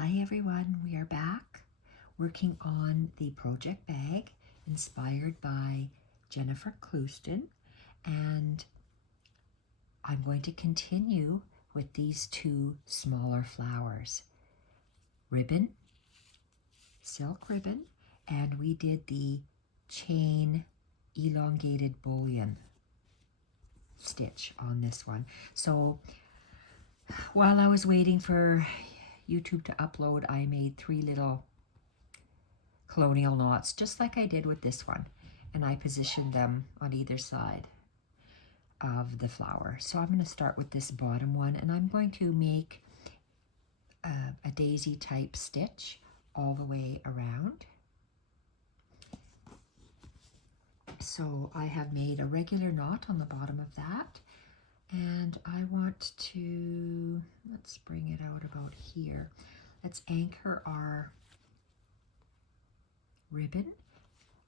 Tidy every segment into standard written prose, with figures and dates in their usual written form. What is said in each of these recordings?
Hi everyone, we are back working on the project bag inspired by Jennifer Clouston, and I'm going to continue with these two smaller flowers. Ribbon, silk ribbon, and we did the chain elongated bullion stitch on this one. So while I was waiting for YouTube to upload, I made 3 little colonial knots, just like I did with this one, and I positioned them on either side of the flower. So I'm going to start with this bottom one, and I'm going to make a daisy type stitch all the way around. So I have made a regular knot on the bottom of that, and I want to, let's bring it out about here. Let's anchor our ribbon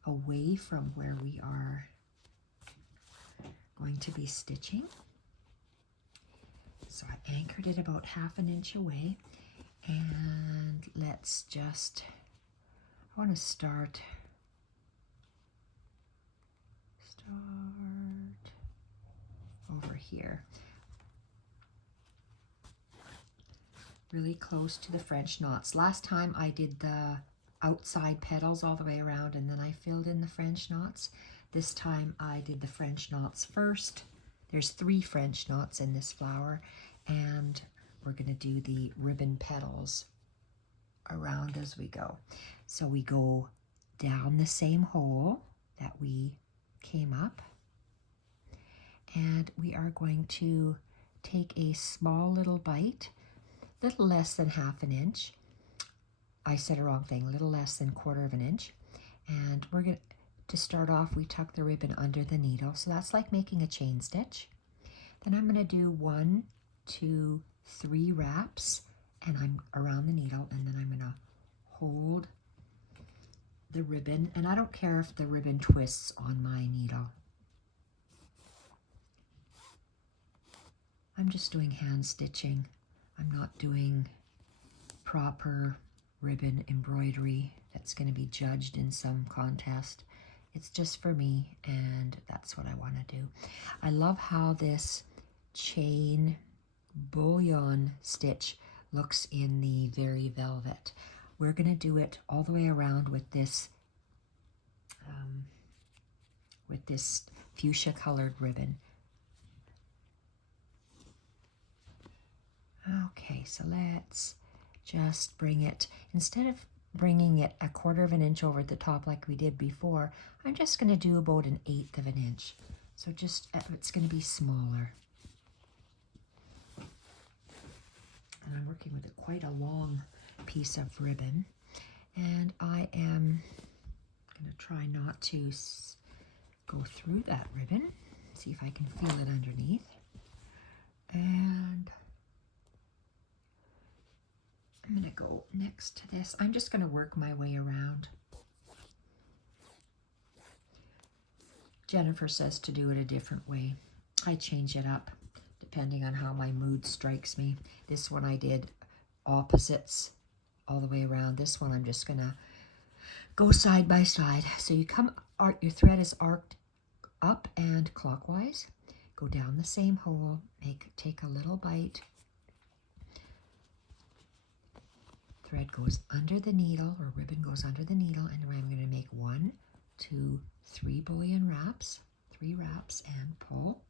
away from where we are going to be stitching. So I anchored it about 1/2 inch away, and let's just, I want to start over here, really close to the French knots. Last time I did the outside petals all the way around, and then I filled in the French knots. This time I did the French knots first. There's 3 French knots in this flower, and we're going to do the ribbon petals around as we go. So we go down the same hole that we came up, and we are going to take a small little bite, little less than 1/2 inch. I said a wrong thing, a little less than 1/4 inch. And we're going to start off, we tuck the ribbon under the needle. So that's like making a chain stitch. Then I'm going to do 1, 2, 3 wraps, and I'm around the needle, and then I'm going to hold the ribbon, and I don't care if the ribbon twists on my needle. I'm just doing hand stitching. I'm not doing proper ribbon embroidery that's going to be judged in some contest. It's just for me, and that's what I want to do. I love how this chain bullion stitch looks in the Very Velvet. We're going to do it all the way around with this fuchsia colored ribbon. Okay, so let's just bring it, instead of bringing it 1/4 inch over the top like we did before, I'm just going to do about 1/8 inch. So just, it's going to be smaller. And I'm working with quite a long piece of ribbon, and I am going to try not to go through that ribbon. See if I can feel it underneath. And I'm going to go next to this. I'm just going to work my way around. Jennifer says to do it a different way. I change it up depending on how my mood strikes me. This one I did opposites all the way around. This one I'm just going to go side by side. So you come, your thread is arced up and clockwise. Go down the same hole, take a little bite. Thread goes under the needle, or ribbon goes under the needle, and I'm going to make 1, 2, 3 bullion wraps, 3 wraps, and pull.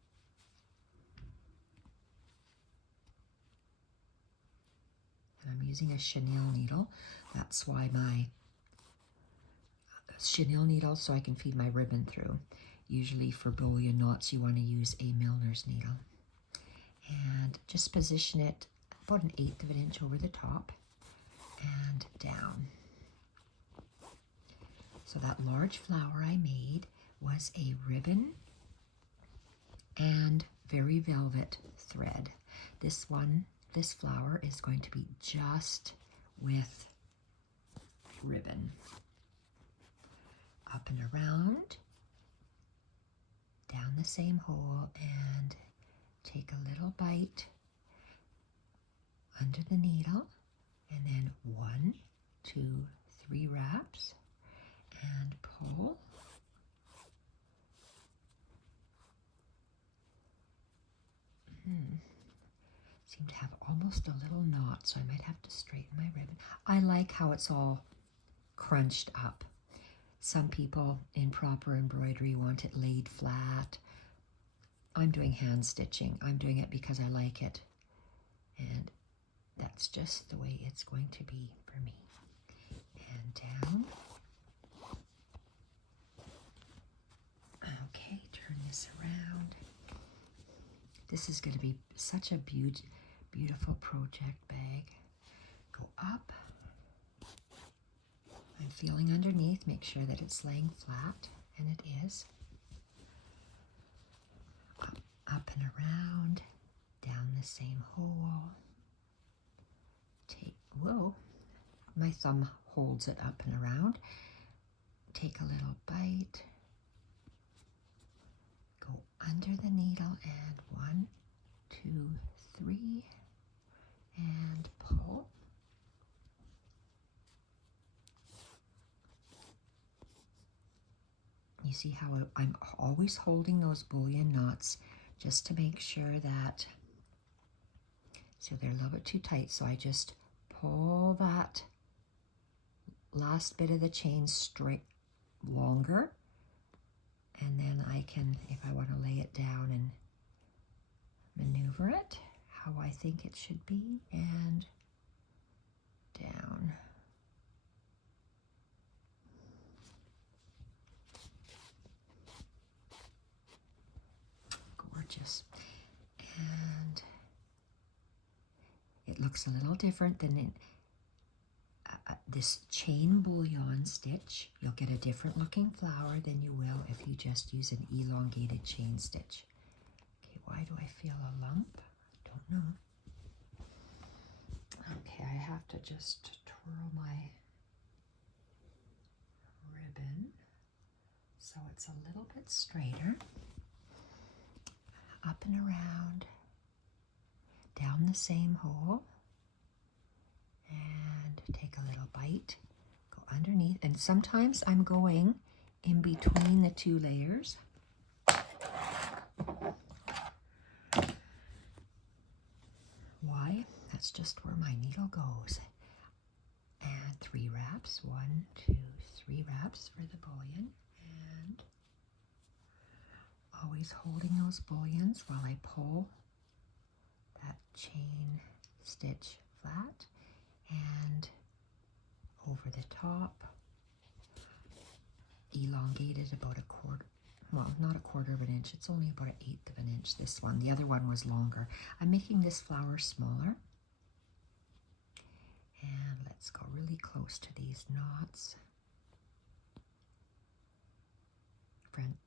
And I'm using a chenille needle. That's why my chenille needle, so I can feed my ribbon through. Usually for bullion knots, you want to use a milliner's needle. And just position it about 1/8 inch over the top and down. So that large flower I made was a ribbon and Very Velvet thread. This flower is going to be just with ribbon. Up and around, down the same hole, and take a little bite under the needle, and then 2, 3 wraps and pull. Seem to have almost a little knot, so I might have to straighten my ribbon. I like how it's all crunched up. Some people in proper embroidery want it laid flat. I'm doing hand stitching. I'm doing it because I like it. And that's just the way it's going to be for me. And down. Okay, turn this around. This is going to be such a beautiful project bag. Go up. I'm feeling underneath, make sure that it's laying flat, and it is. Up and around, down the same hole. Whoa, my thumb holds it up and around. Take a little bite. Go under the needle and 1, 2, 3, and pull. You see how I'm always holding those bullion knots just to make sure that, so they're a little bit too tight, so I just pull that last bit of the chain straight longer, and then I can, if I want to lay it down and maneuver it how I think it should be, and down. Gorgeous. And it looks a little different than in this chain bullion stitch. You'll get a different looking flower than you will if you just use an elongated chain stitch. Okay, why do I feel a lump? Don't know. Okay, I have to just twirl my ribbon so it's a little bit straighter. Up and around, down the same hole, and take a little bite, go underneath, and sometimes I'm going in between the 2 layers. Why? That's just where my needle goes. And 3 wraps, 1, 2, 3 wraps for the bullion, and always holding those bullions while I pull that chain stitch flat, and over the top, elongated about a quarter, well, not a quarter of an inch, it's only about 1/8 of an inch, this one. The other one was longer. I'm making this flower smaller. And let's go really close to these knots.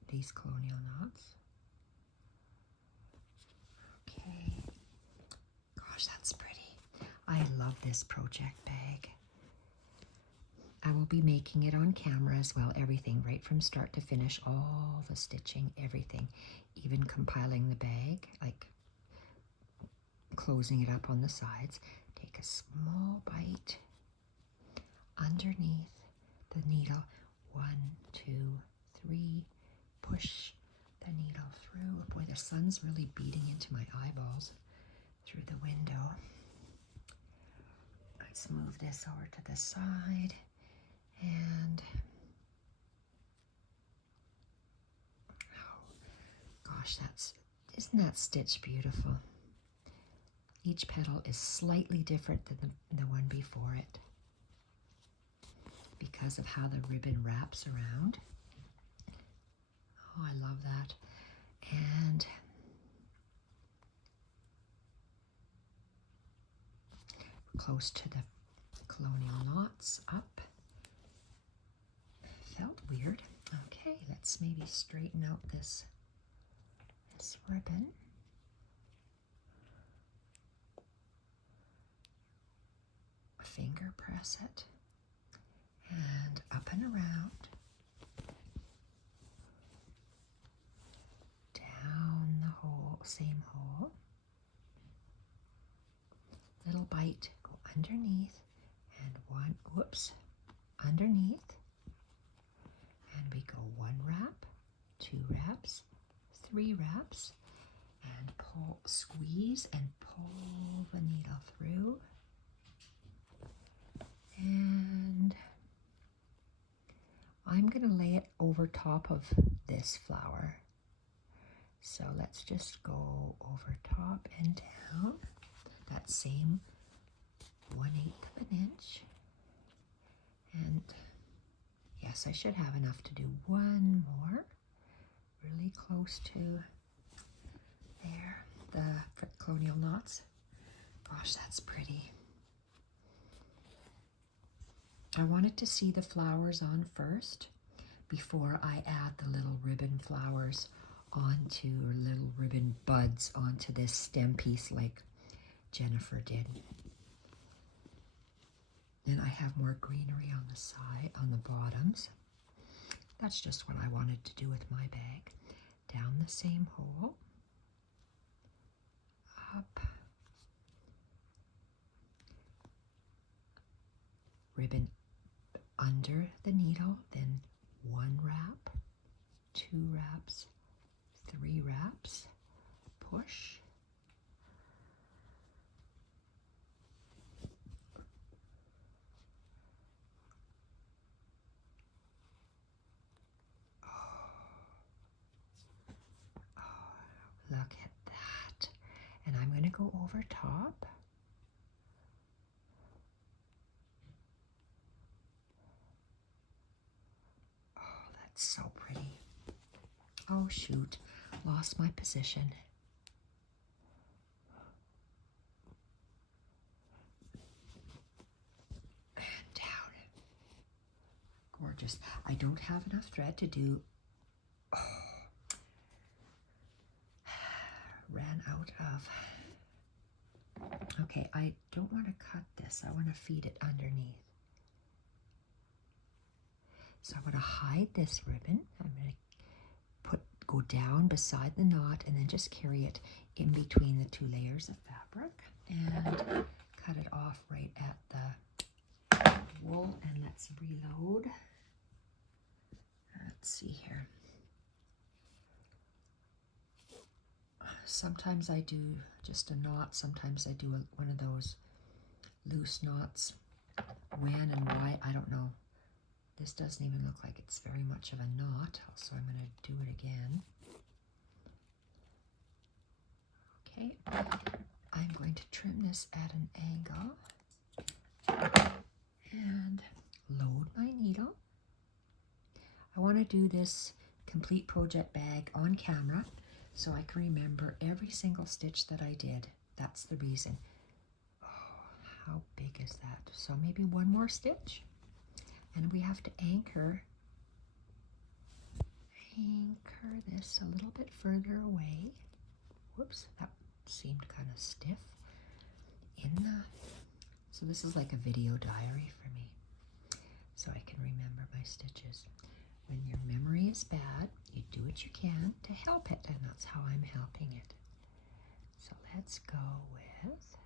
These colonial knots. Okay. Gosh, that's pretty. I love this project bag. I will be making it on camera as well, everything, right from start to finish, all the stitching, everything, even compiling the bag, like closing it up on the sides. Take a small bite underneath the needle, 1, 2, 3, push the needle through. Oh boy, the sun's really beating into my eyeballs through the window. Let's move this over to the side, and oh gosh, isn't that stitch beautiful? Each petal is slightly different than the one before it because of how the ribbon wraps around. Oh, I love that. And close to the colonial knots, up. Felt weird. Okay, let's maybe straighten out this ribbon. Finger press it, and up and around, down the hole, same hole, little bite, go underneath, and one, whoops, underneath, and we go 1 wrap, 2 wraps, 3 wraps, and pull, squeeze and pull the needle through, and I'm going to lay it over top of this flower. So let's just go over top and down that same 1/8 of an inch. And yes, I should have enough to do one more, really close to there, the colonial knots. Gosh, that's pretty. I wanted to see the flowers on first before I add the little ribbon flowers onto, or little ribbon buds onto this stem piece like Jennifer did. And I have more greenery on the side, on the bottoms. That's just what I wanted to do with my bag. Down the same hole, up, ribbon under the needle, then 1 wrap, 2 wraps, 3 wraps, push, look at that. And I'm going to go over top. Oh, that's so pretty. Oh, shoot. Lost my position. And down. Gorgeous. I don't have enough thread to do. Oh. Ran out of. Okay, I don't want to cut this. I want to feed it underneath. So I'm going to hide this ribbon. I'm going to go down beside the knot and then just carry it in between the 2 layers of fabric and cut it off right at the wool. And let's reload. Let's see here. Sometimes I do just a knot, sometimes I do one of those loose knots. When and why, I don't know. This doesn't even look like it's very much of a knot, so I'm going to do it again. Okay, I'm going to trim this at an angle and load my needle. I want to do this complete project bag on camera so I can remember every single stitch that I did. That's the reason. Oh, how big is that? So maybe one more stitch. And we have to anchor this a little bit further away. Whoops, that seemed kind of stiff. So this is like a video diary for me, so I can remember my stitches. When your memory is bad, you do what you can to help it, and that's how I'm helping it. So let's go with,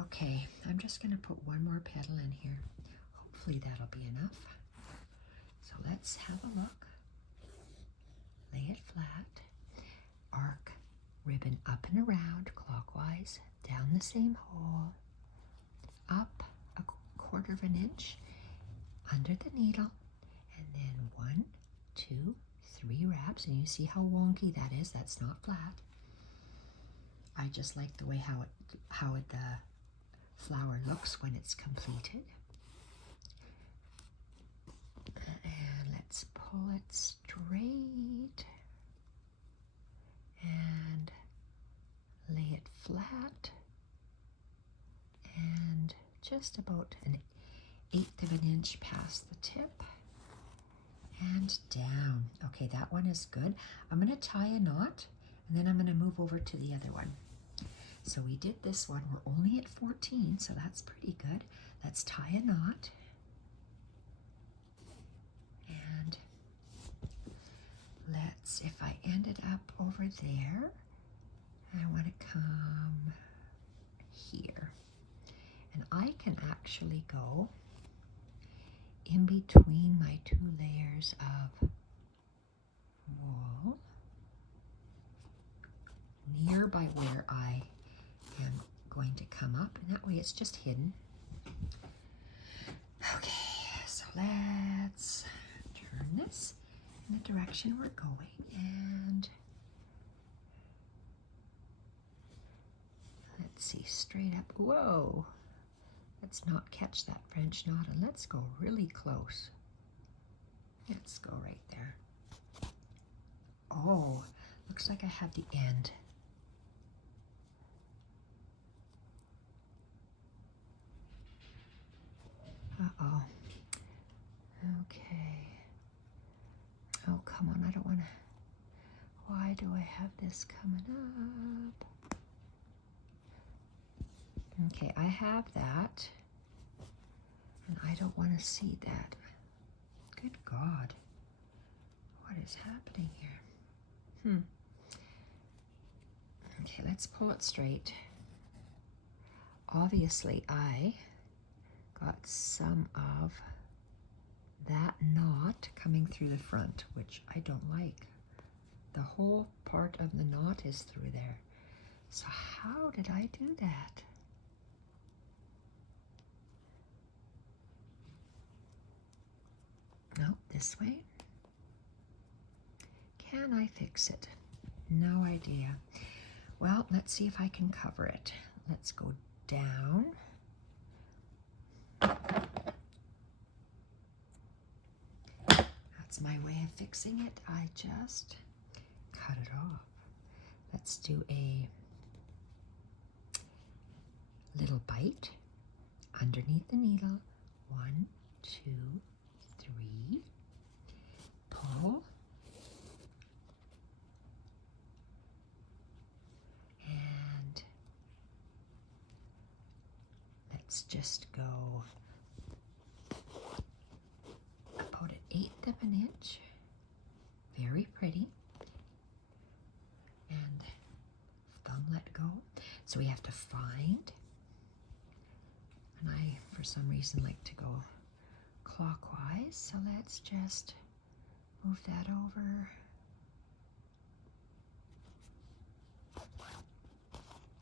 okay, I'm just going to put one more petal in here. Hopefully that'll be enough. So let's have a look. Lay it flat, arc ribbon up and around clockwise, down the same hole, up a 1/4 of an inch, under the needle, and then 1, 2, 3 wraps. And you see how wonky that is. That's not flat. I just like the way how the flower looks when it's completed. And let's pull it straight and lay it flat and just about an 1/8 of an inch past the tip and down. Okay, that one is good. I'm going to tie a knot and then I'm going to move over to the other one. So we did this one. We're only at 14, so that's pretty good. Let's tie a knot. And let's, if I ended up over there, I want to come here. I can actually go in between my 2 layers of wool, near by where I am going to come up, and that way it's just hidden. Okay, so let's turn this in the direction we're going, and let's see, straight up. Whoa, let's not catch that French knot, and let's go really close. Let's go right there. Oh, looks like I have the end. Uh-oh. Okay. Oh, come on, I don't want to. Why do I have this coming up? Okay, I have that. And I don't want to see that. Good God. What is happening here? Okay, let's pull it straight. Obviously, I got some of that knot coming through the front, which I don't like. The whole part of the knot is through there. So how did I do that? No, this way. Can I fix it? No idea. Well, let's see if I can cover it. Let's go down. That's my way of fixing it. I just cut it off. Let's do a little bite underneath the needle. 1, 2, 3. Pull. And let's just go about 1/8 of an inch. Very pretty. And thumb let go. So we have to find, and I for some reason like to go clockwise, so let's just move that over.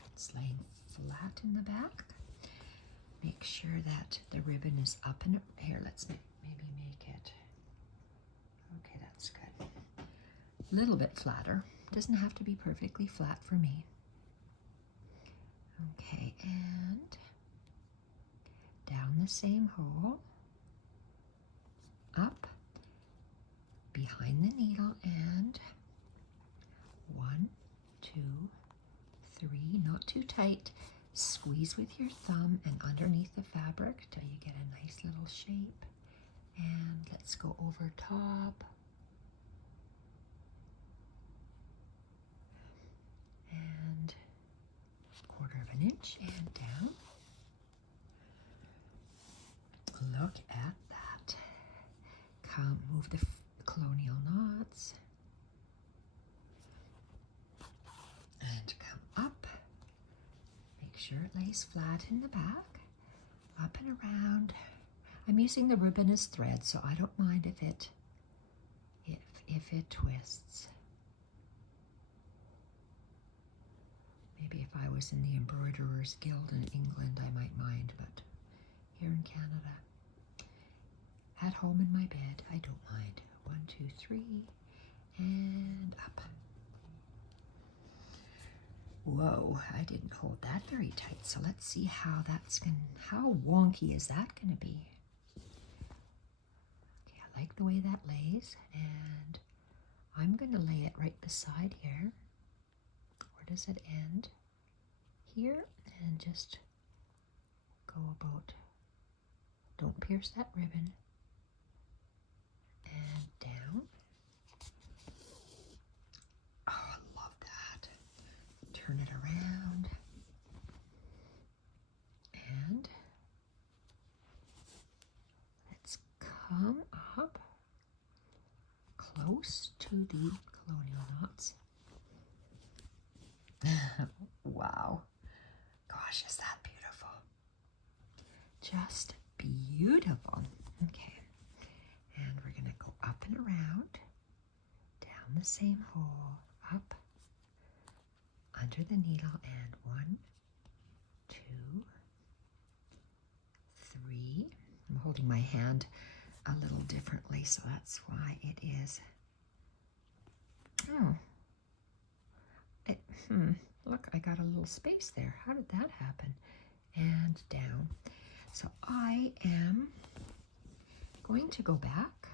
It's laying flat in the back. Make sure that the ribbon is up and here. Let's maybe make it. Okay, that's good. A little bit flatter. Doesn't have to be perfectly flat for me. Okay, and down the same hole, up behind the needle, and 1, 2, 3, not too tight. Squeeze with your thumb and underneath the fabric till you get a nice little shape. And let's go over top. And 1/4 of an inch and down. Look at that. Come, move the colonial knots. And come up. Make sure it lays flat in the back. Up and around. I'm using the ribbon as thread, so I don't mind if it twists. Maybe if I was in the Embroiderers Guild in England, I might mind, but here in Canada, at home in my bed, I don't mind. 1, 2, 3, and up. Whoa, I didn't hold that very tight, so let's see how how wonky is that gonna be? Okay, I like the way that lays, and I'm gonna lay it right beside here. Where does it end? Here, and just go about, don't pierce that ribbon, and down. Oh, I love that. Turn it around, and let's come up close to the colonial knots. Wow. Gosh, is that beautiful? Just beautiful. Okay, and we're going to go up and around, down the same hole, up, under the needle, and 1, 2, 3. I'm holding my hand a little differently, so that's why it is. Oh, look, I got a little space there. How did that happen? And down. So I am going to go back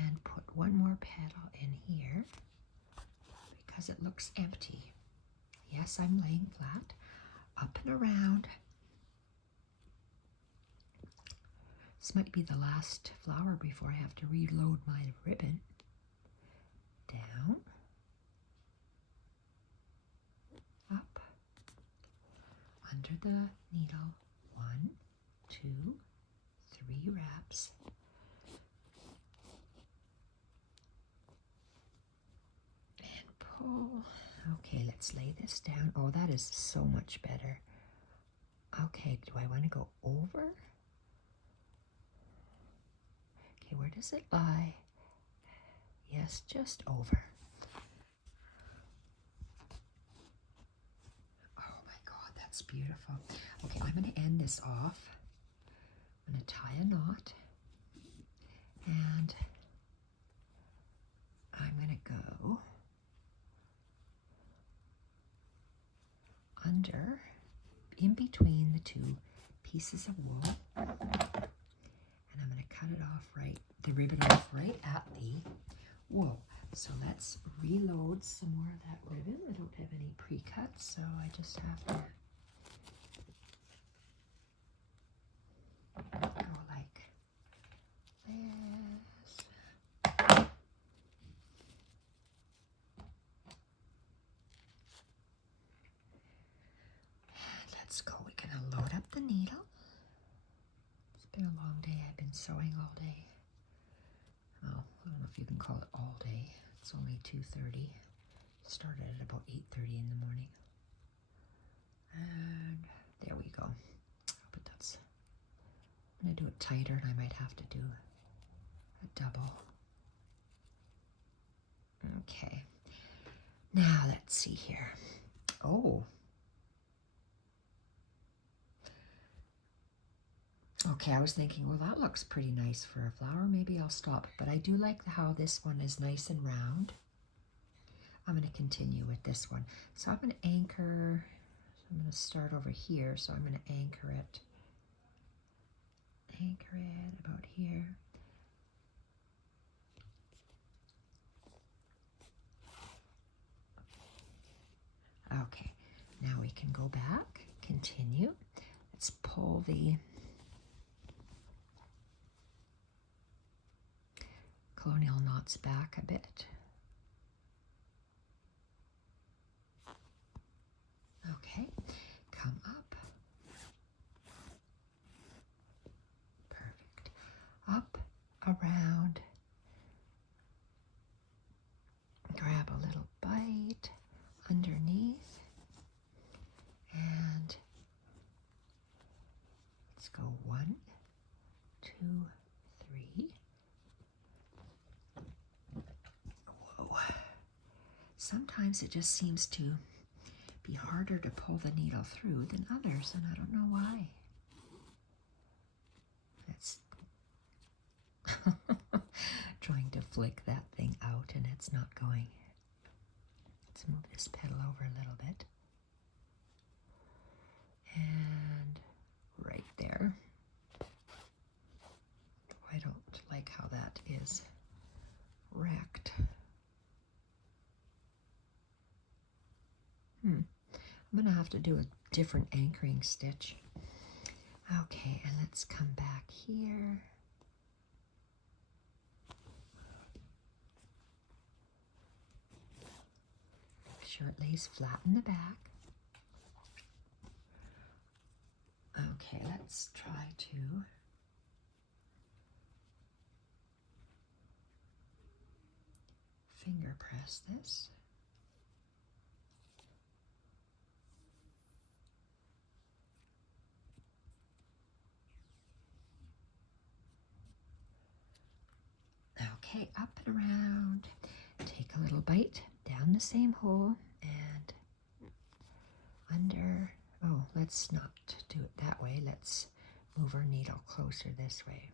and put one more petal in here because it looks empty. Yes, I'm laying flat, up and around. This might be the last flower before I have to reload my ribbon. Down, up, under the needle, 1, 2, 3 wraps. And pull. Okay, let's lay this down. Oh, that is so much better. Okay, do I want to go over? Okay, where does it lie? Yes, just over. Oh my God, that's beautiful. Okay, I'm going to end this off. I'm going to tie a knot. And I'm going to go under, in between the 2 pieces of wool. And I'm going to cut it off the ribbon off right at the wool. So let's reload some more of that ribbon. I don't have any pre-cuts, so I just have to go like this. And let's go. We're going to load up the needle. It's been a long day. I've been sewing all day. Well, I don't know if you can call it all day. It's only 2:30. Started at about 8:30 in the morning. And there we go. But that's, I'm going to do it tighter, and I might have to do a double. Okay. Now let's see here. Oh. Okay, I was thinking, well, that looks pretty nice for a flower. Maybe I'll stop. But I do like how this one is nice and round. I'm going to continue with this one. So I'm going to anchor. So I'm going to start over here. So I'm going to anchor it. Anchor it about here. Okay, now we can go back, continue. Let's pull the colonial knots back a bit. Okay, come up. Perfect. Up, around. Grab a little bite underneath. And let's go 1, 2, 3. Whoa. Sometimes it just seems to be harder to pull the needle through than others, and I don't know why. It's trying to flick that thing out, and it's not going. Let's move this petal over a little bit. And right there. I don't like how that is wrecked. I'm going to have to do a different anchoring stitch. Okay, and let's come back here. Make sure it lays flat in the back. Okay, let's try to finger press this. Okay, up and around. Take a little bite down the same hole and under. Oh, let's not do it that way. Let's move our needle closer this way.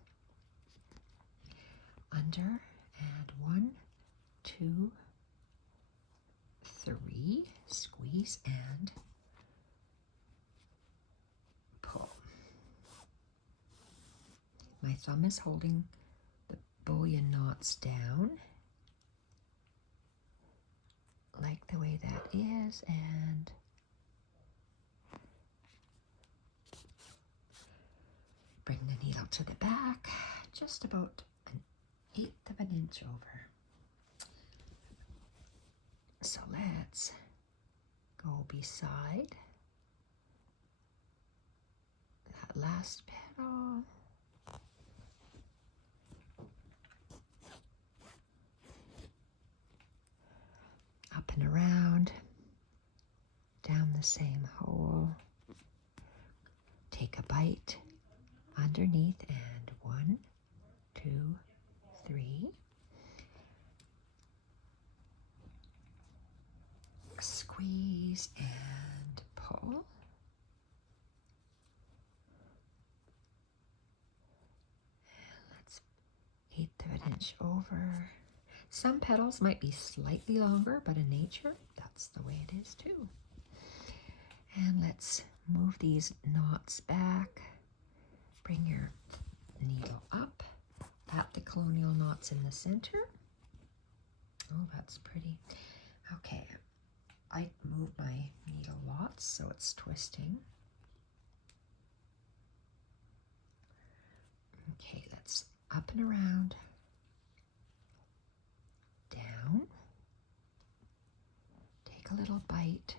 Under and 1, 2, 3. Squeeze and pull. My thumb is holding the bullion knots down, like the way that is, and bring the needle to the back, just about 1/8 of an inch over. So let's go beside that last petal. Up and around, down the same hole. Take a bite underneath and 1, 2, 3. Squeeze and pull. And let's 1/8 of an inch over. Some petals might be slightly longer, but in nature, that's the way it is too. And let's move these knots back. Bring your needle up. Pat the colonial knots in the center. Oh, that's pretty. Okay, I moved my needle lots so it's twisting. Okay, let's up and around, down, take a little bite.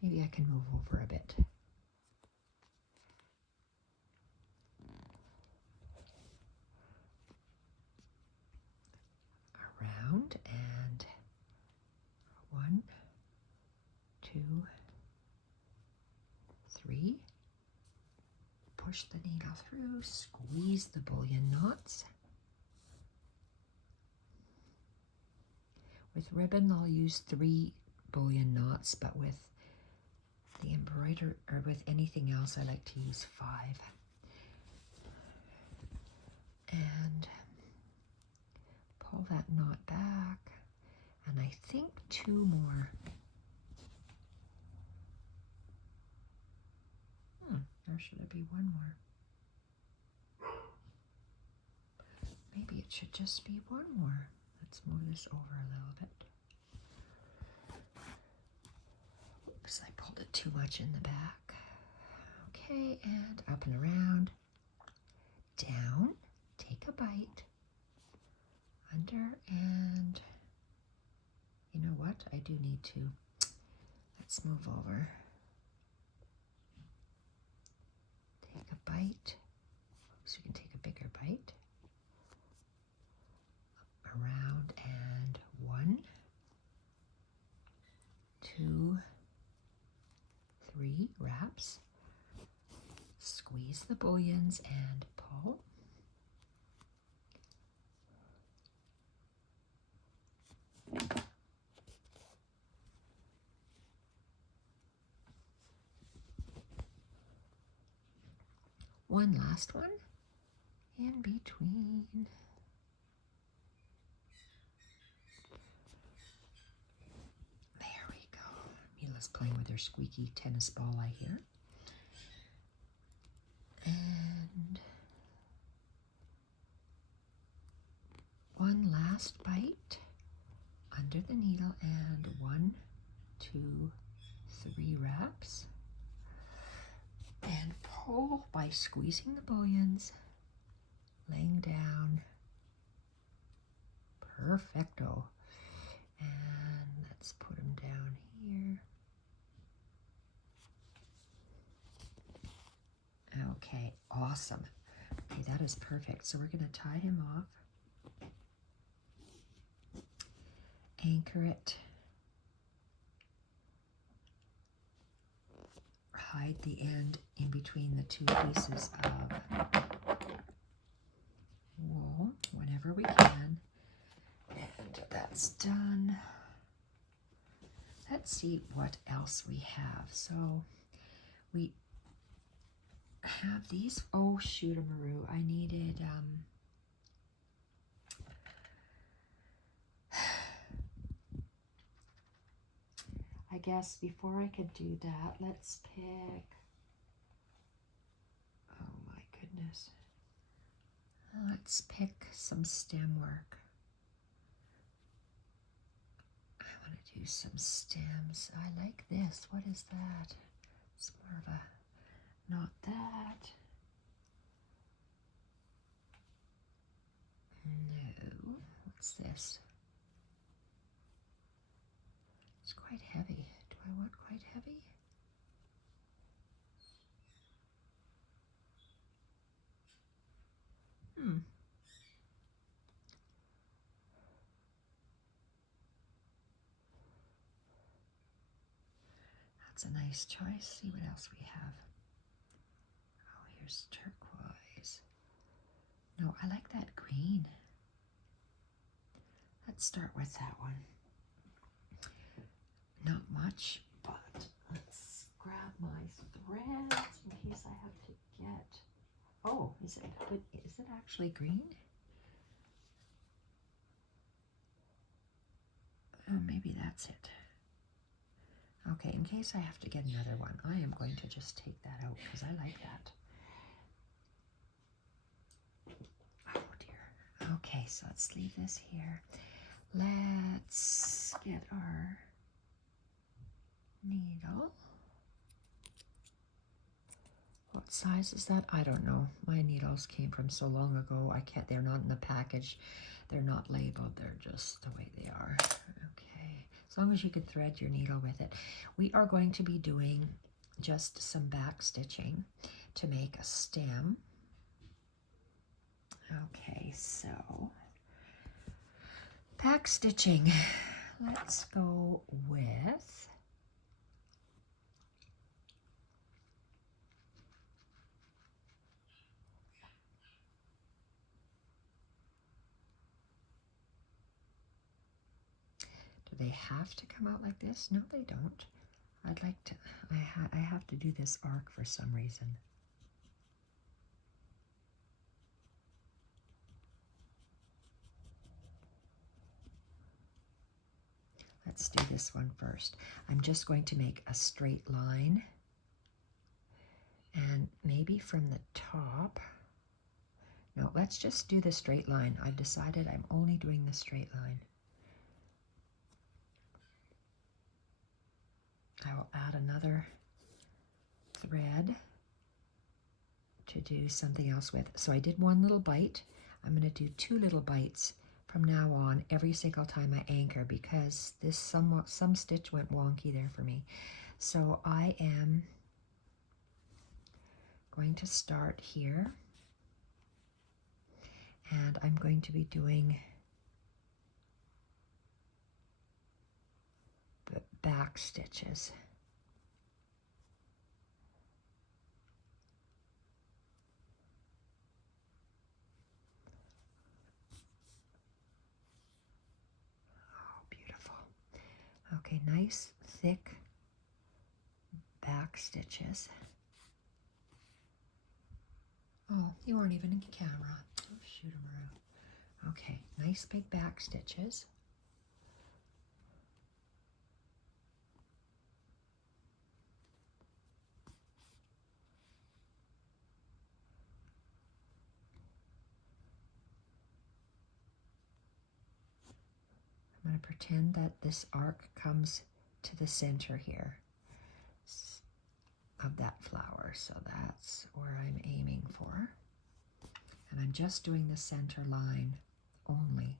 Maybe I can move over a bit. Around and 1, 2, 3. Push the needle through, squeeze the bullion knots. With ribbon, I'll use 3 bullion knots, but with the embroidery or with anything else, I like to use 5. And pull that knot back, and I think 2 more. Or should it be 1 more? Maybe it should just be 1 more. Let's move this over a little bit. Oops, I pulled it too much in the back. Okay, and up and around. Down, take a bite. Under, and you know what? I do need to. Let's move over. Take a bite. So you can take a bigger bite. Around and 1, 2, 3 wraps. Squeeze the bullions and pull. One last one in between. There we go. Mila's playing with her squeaky tennis ball, I hear. And one last bite under the needle, and 1, 2, 3 wraps. And pull by squeezing the bullions, laying down. Perfecto. And let's put them down here. Okay, awesome. Okay, that is perfect. So we're going to tie him off. Anchor it. Hide the end in between the 2 pieces of whenever we can. And that's done. Let's see what else we have. So we have these, oh, shootamaroo. I needed, I guess before I could do that, let's pick, oh my goodness. Let's pick some stem work. I want to do some stems. I like this. What is that? It's more of a, not that. No. What's this? It's quite heavy. Do I want quite heavy? That's a nice choice. See what else we have. Oh, here's turquoise. No, I like that green. Let's start with that one. Not much, but let's grab my threads in case I have to get. Oh, is it actually green? Oh, maybe that's it. Okay, in case I have to get another one, I am going to just take that out because I like that. Oh dear. Okay, so let's leave this here. Let's get our needle. What size is that? I don't know. My needles came from so long ago. They're not in the package. They're not labeled. They're just the way they are. Okay. As long as you could thread your needle with it. We are going to be doing just some back stitching to make a stem. Okay, so back stitching. Let's go with do they have to come out like this? No, they don't. I'd like to, I have to do this arc for some reason. Let's do this one first. I'm just going to make a straight line. And maybe from the top. No, let's just do the straight line. I've decided I'm only doing the straight line. I will add another thread to do something else with. So I did one little bite. I'm going to do 2 little bites from now on every single time I anchor because this some stitch went wonky there for me. So I am going to start here and I'm going to be doing the back stitches. Okay, nice thick back stitches. Oh, you weren't even in camera. Oh, shootamaroo. Okay, nice big back stitches. I'm going to pretend that this arc comes to the center here of that flower. So that's where I'm aiming for. And I'm just doing the center line only.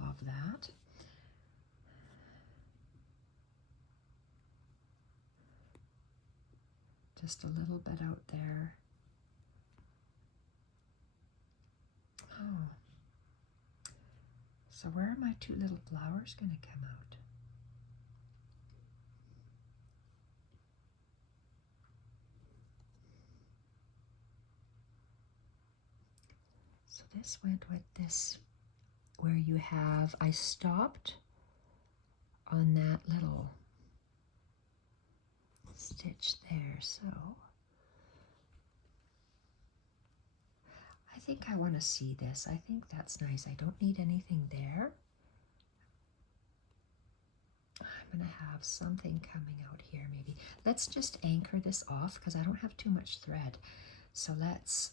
Love that. Just a little bit out there. So where are my two little flowers going to come out? So this went with this, where you have, I stopped on that little stitch there, so I think I want to see this. I think that's nice. I don't need anything there. I'm going to have something coming out here maybe. Let's just anchor this off because I don't have too much thread. So let's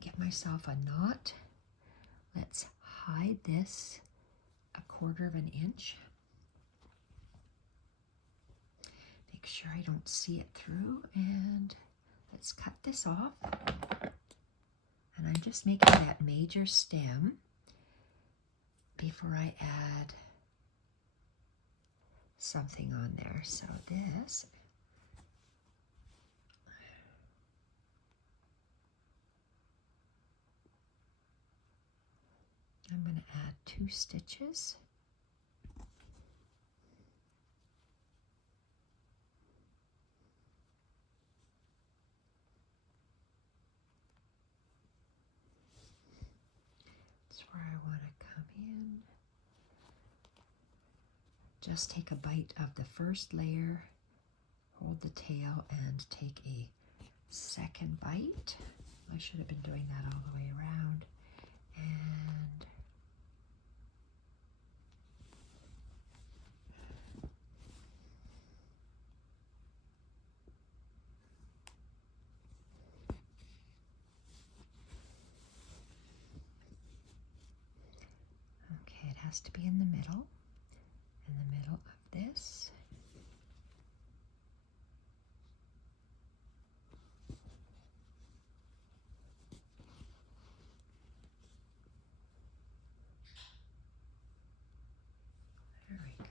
get myself a knot. Let's hide this 1/4 of an inch. Make sure I don't see it through, and let's cut this off. And I'm just making that major stem before I add something on there. So this, I'm going to add 2 stitches. That's where I want to come in. Just take a bite of the first layer, hold the tail, and take a second bite. I should have been doing that all the way around. And okay, it has to be in the middle of this. There we go.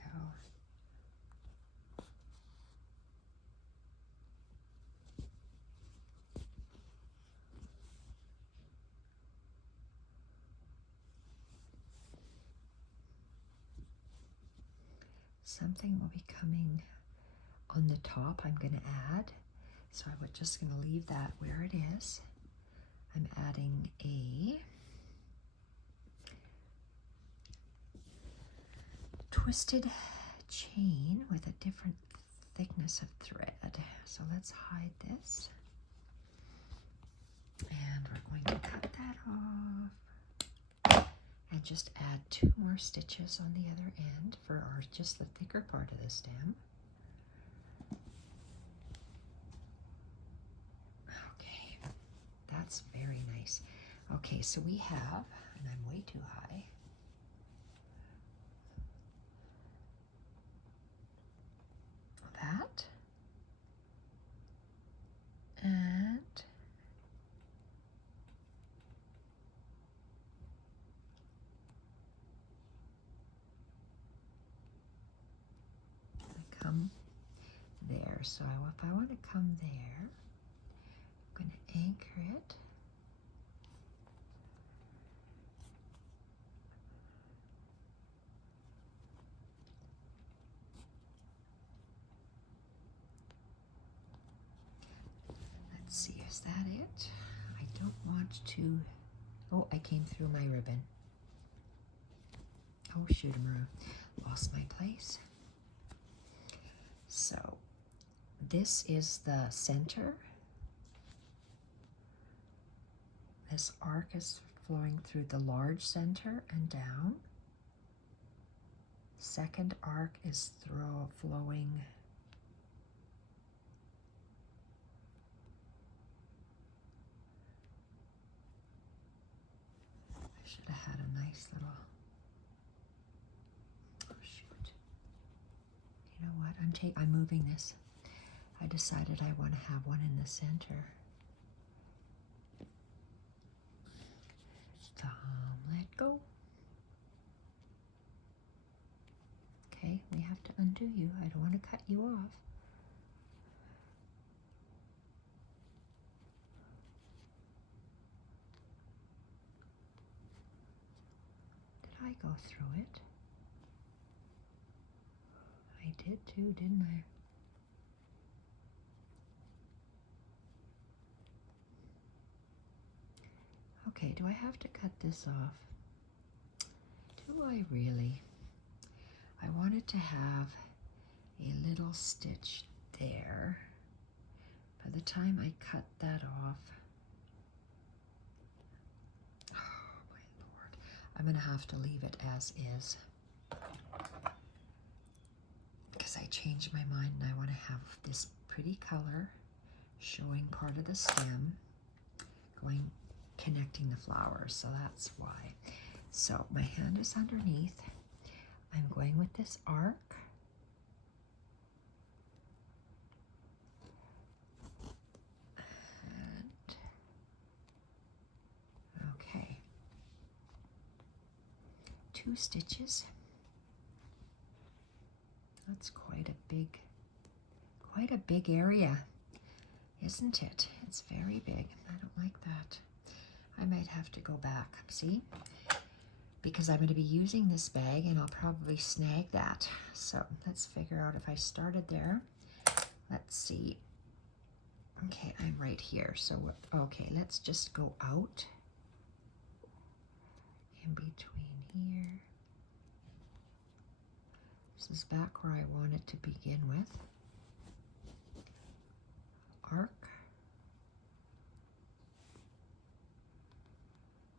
Something will be coming on the top I'm going to add. So I'm just going to leave that where it is. I'm adding a twisted chain with a different thickness of thread. So let's hide this. And we're going to cut that off. And just add 2 more stitches on the other end for just the thicker part of the stem. Okay, that's very nice. Okay, so we have, and I'm way too high, that, and come there. So if I want to come there, I'm going to anchor it. Let's see, is that it? I don't want to, oh, I came through my ribbon. Oh, shoot-a-maroo, lost my place. So this is the center. This arc is flowing through the large center and down. Second arc is flowing I should have had a nice little, oh shoot. You know what, I'm moving this. I decided I want to have one in the center. Let go. Okay, we have to undo you. I don't want to cut you off. Did I go through it? I did too, didn't I? Okay, do I have to cut this off? Do I really? I wanted to have a little stitch there. By the time I cut that off, oh my Lord, I'm gonna have to leave it as is. Because I changed my mind and I want to have this pretty color showing part of the stem, connecting the flowers, so that's why. So my hand is underneath. I'm going with this arc. And okay. 2 stitches. That's quite a big area, isn't it? It's very big. I don't like that. I might have to go back, see? Because I'm going to be using this bag and I'll probably snag that. So let's figure out if I started there. Let's see. Okay, I'm right here. So, okay, let's just go out in between here. This is back where I wanted to begin with. Arc.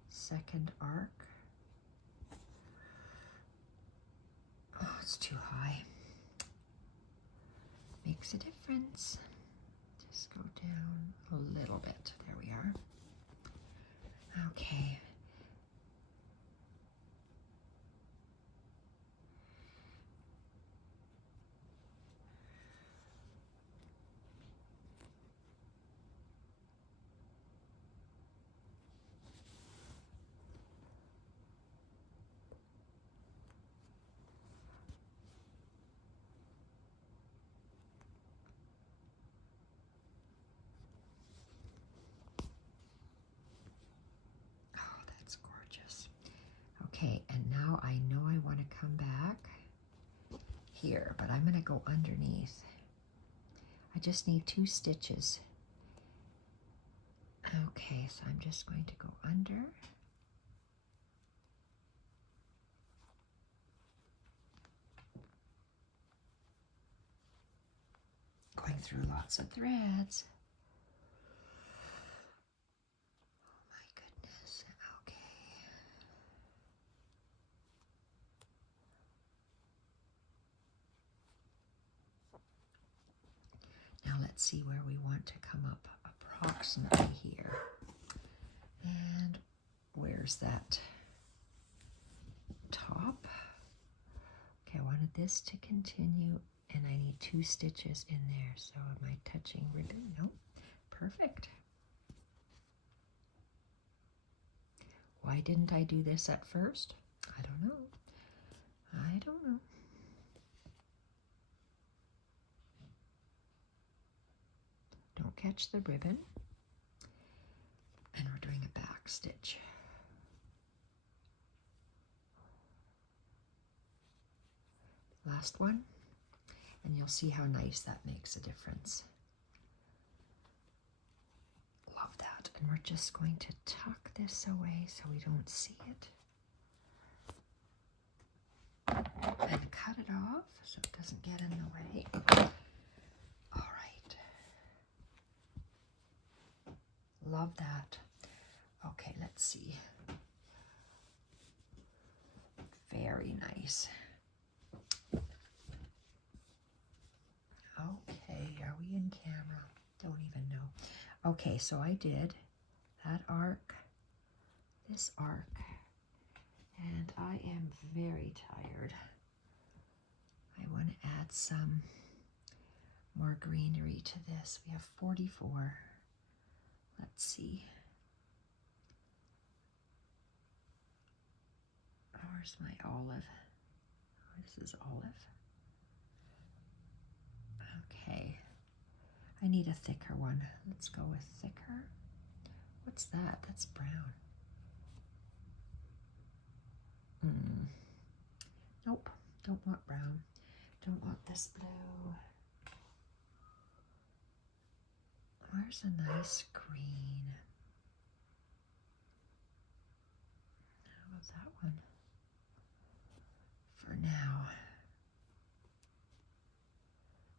Second arc. Oh, it's too high. Makes a difference. Just go down a little bit. There we are. Okay. Okay, and now I know I want to come back here, but I'm going to go underneath. I just need 2 stitches. Okay, so I'm just going to go under. Going through lots of threads. Oh my goodness, okay. Now let's see where we want to come up approximately here. And where's that top? Okay, I wanted this to continue and I need 2 stitches in there. So am I touching ribbon? No, perfect. Why didn't I do this at first? I don't know. I don't know. Don't catch the ribbon. And we're doing a back stitch. Last one. And you'll see how nice that makes a difference. Love that. And we're just going to tuck this away so we don't see it. And cut it off so it doesn't get in the way. All right. Love that. Okay, let's see. Very nice. Okay, are we in camera? Don't even know. Okay, so I did that arc, this arc, and I am very tired. I want to add some more greenery to this. We have 44. Let's see. Where's my olive? Oh, this is olive. Okay. I need a thicker one. Let's go with thicker. What's that? That's brown. Nope, don't want brown. Don't want this blue. Where's a nice green? How about that one? For now.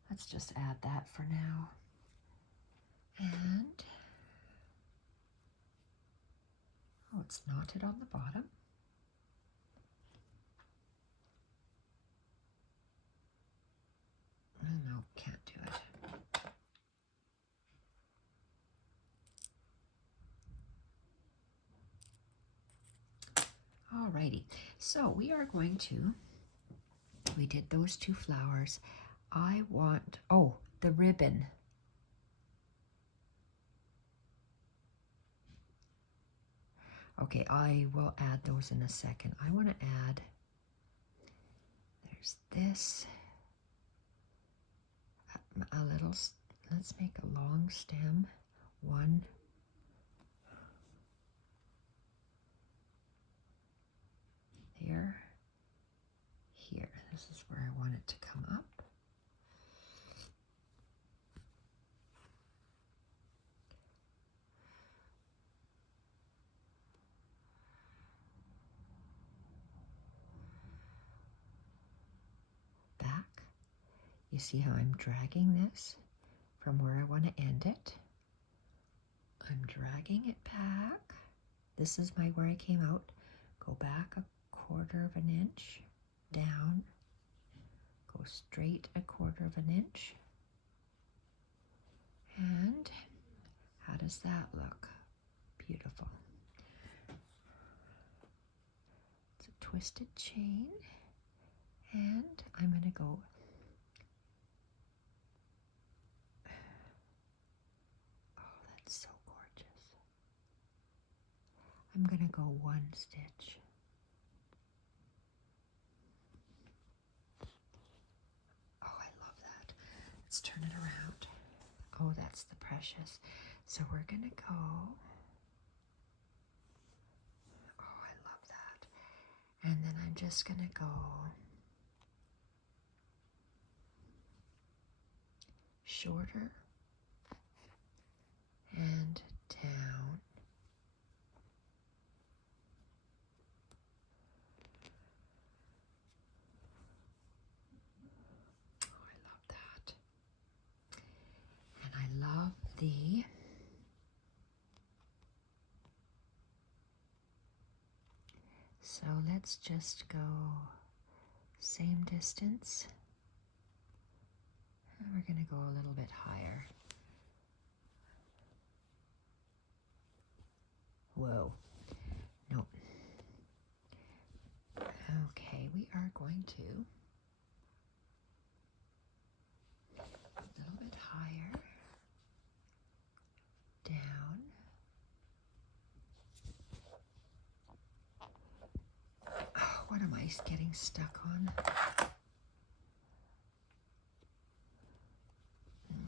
Let's just add that for now. And, oh, it's knotted on the bottom. No, can't do it. Alrighty, so we are going to, we did those two flowers. I want, oh, the ribbon. Okay, I will add those in a second. I want to add, there's this, a little, let's make a long stem, one, there, here. This is where I want it to come up. Back. You see how I'm dragging this from where I want to end it. I'm dragging it back. This is my where I came out. Go back 1/4 of an inch, down, go straight 1/4 of an inch. And how does that look? Beautiful. It's a twisted chain, and I'm going to go so gorgeous. I'm going to go 1 stitch. Oh, I love that. Let's turn it around. Oh, that's the precious. So we're going to go. Oh, I love that. And then I'm just going to go shorter and down. Oh, I love that. And I love the so let's just go same distance. And we're going to go a little bit higher. Whoa. Nope. Okay, we are going to a little bit higher, down, oh, what am I getting stuck on?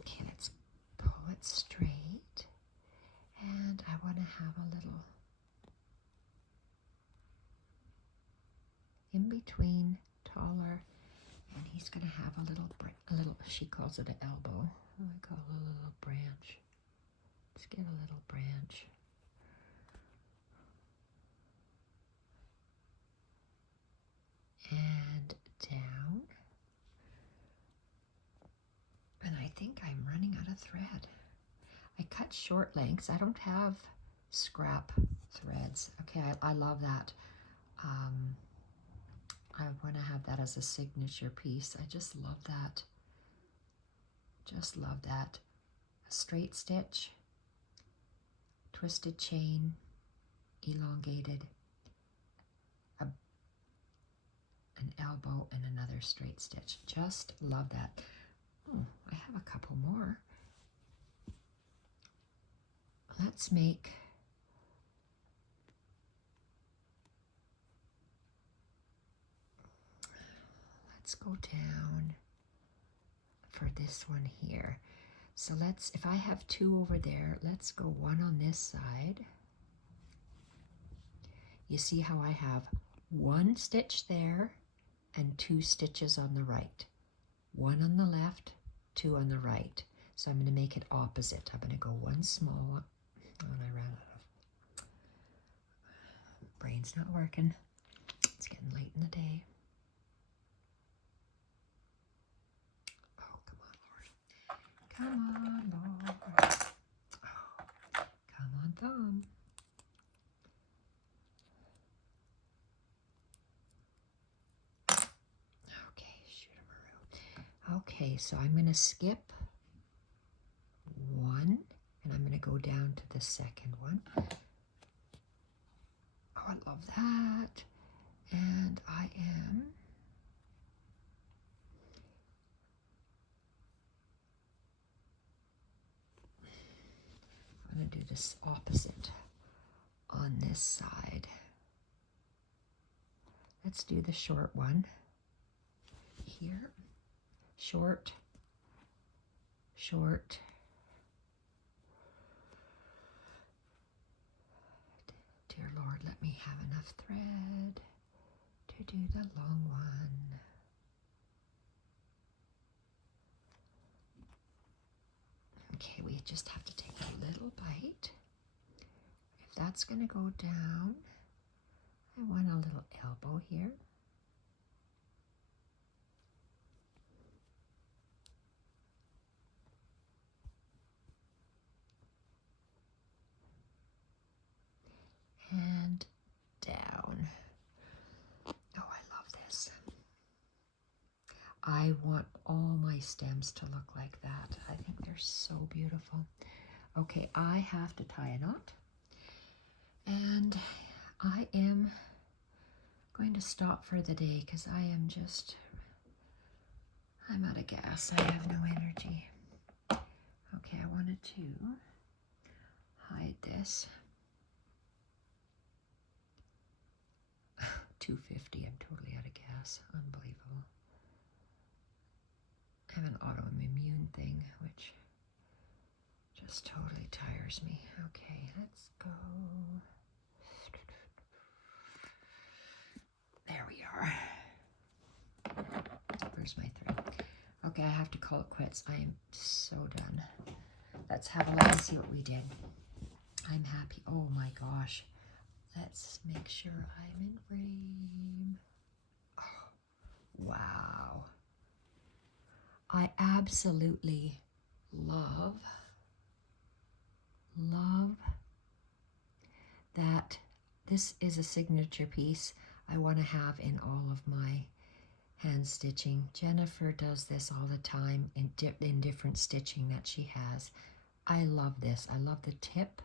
Okay, let's pull it straight, and I want to have a little in between, taller, and he's going to have a little, she calls it an elbow. I call it a little branch. Let's get a little branch. And down. And I think I'm running out of thread. I cut short lengths. I don't have scrap threads. Okay, I love that. I want to have that as a signature piece. I just love that. Just love that. A straight stitch, twisted chain, elongated, an elbow, and another straight stitch. Just love that. Oh, I have a couple more. Let's make let's go down for this one here. So let's, if I have 2 over there, let's go 1 on this side. You see how I have 1 stitch there and 2 stitches on the right. 1 on the left, 2 on the right. So I'm going to make it opposite. I'm going to go 1 small one. Oh, and I ran out of... Brain's not working. It's getting late in the day. Oh, come on, Lord. Come on, Lord. Oh, come on, thumb. Okay, shoot a maroon. Okay, so I'm going to skip 1, and I'm going to go down to the second one. Oh, I love that. And I'm going to do this opposite on this side. Let's do the short one here. Short, short. Dear Lord, let me have enough thread to do the long one. Okay, we just have to take a little bite. If that's going to go down, I want a little elbow here. And down. Oh, I love this. I want all my stems to look like that. I think they're so beautiful. Okay, I have to tie a knot. And I am going to stop for the day because I'm out of gas. I have no energy. Okay, I wanted to hide this. 250, I'm totally out of gas. Unbelievable. I have an autoimmune thing, which just totally tires me. Okay, let's go. There we are. Where's my thread? Okay, I have to call it quits. I am so done. Let's have a look and see what we did. I'm happy. Oh my gosh. Let's make sure I'm in frame. Oh, wow. I absolutely love that this is a signature piece I want to have in all of my hand stitching. Jennifer does this all the time in different stitching that she has. I love this. I love the tip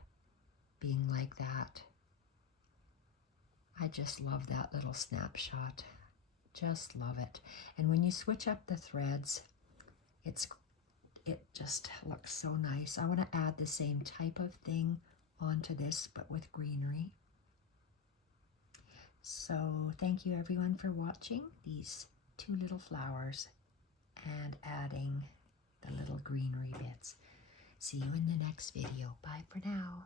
being like that. I just love that little snapshot. Just love it. And when you switch up the threads, it just looks so nice. I want to add the same type of thing onto this, but with greenery. So thank you everyone for watching these 2 little flowers and adding the little greenery bits. See you in the next video. Bye for now.